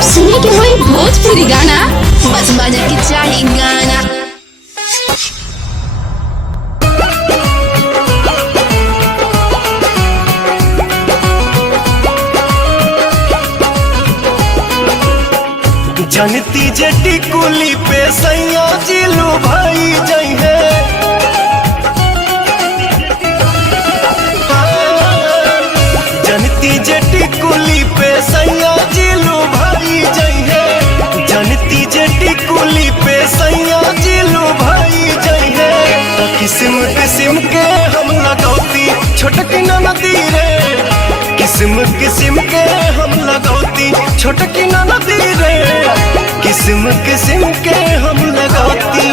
जब सुने के होई भोजपुरी गाना बस बजे के चाही गाना। जनती जेटी कुली पे सैया जिलू भाई जई है। जनती जेटी कुली पे सैया जिलू भाई जई है। जनती जेटी कुली पे सैया जिलू भाई जई है। तो किस्म किस्म के हम लगौती छोटकी नदी रे। किस्म किस्म के हम लगौती छोटकी नदी रे। किस्म किस्म के हम लगौती।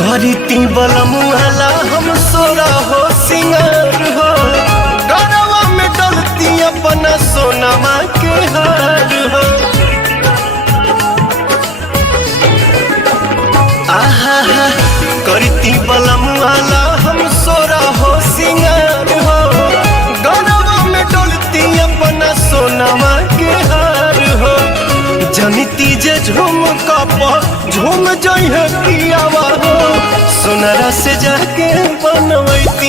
करीती बलमुहला हम सोरा हो सिंगार हो। डरवा में डलती अपना सोनमा के हार हो। आहा करीती बलमुहला हम सोरा हो सिंगार हो। डरवा में डलती अपना सोनमा के हार हो। जनिती जे झूम कप झूम जई है पियावा हो। सोनरा से जाके बनवैती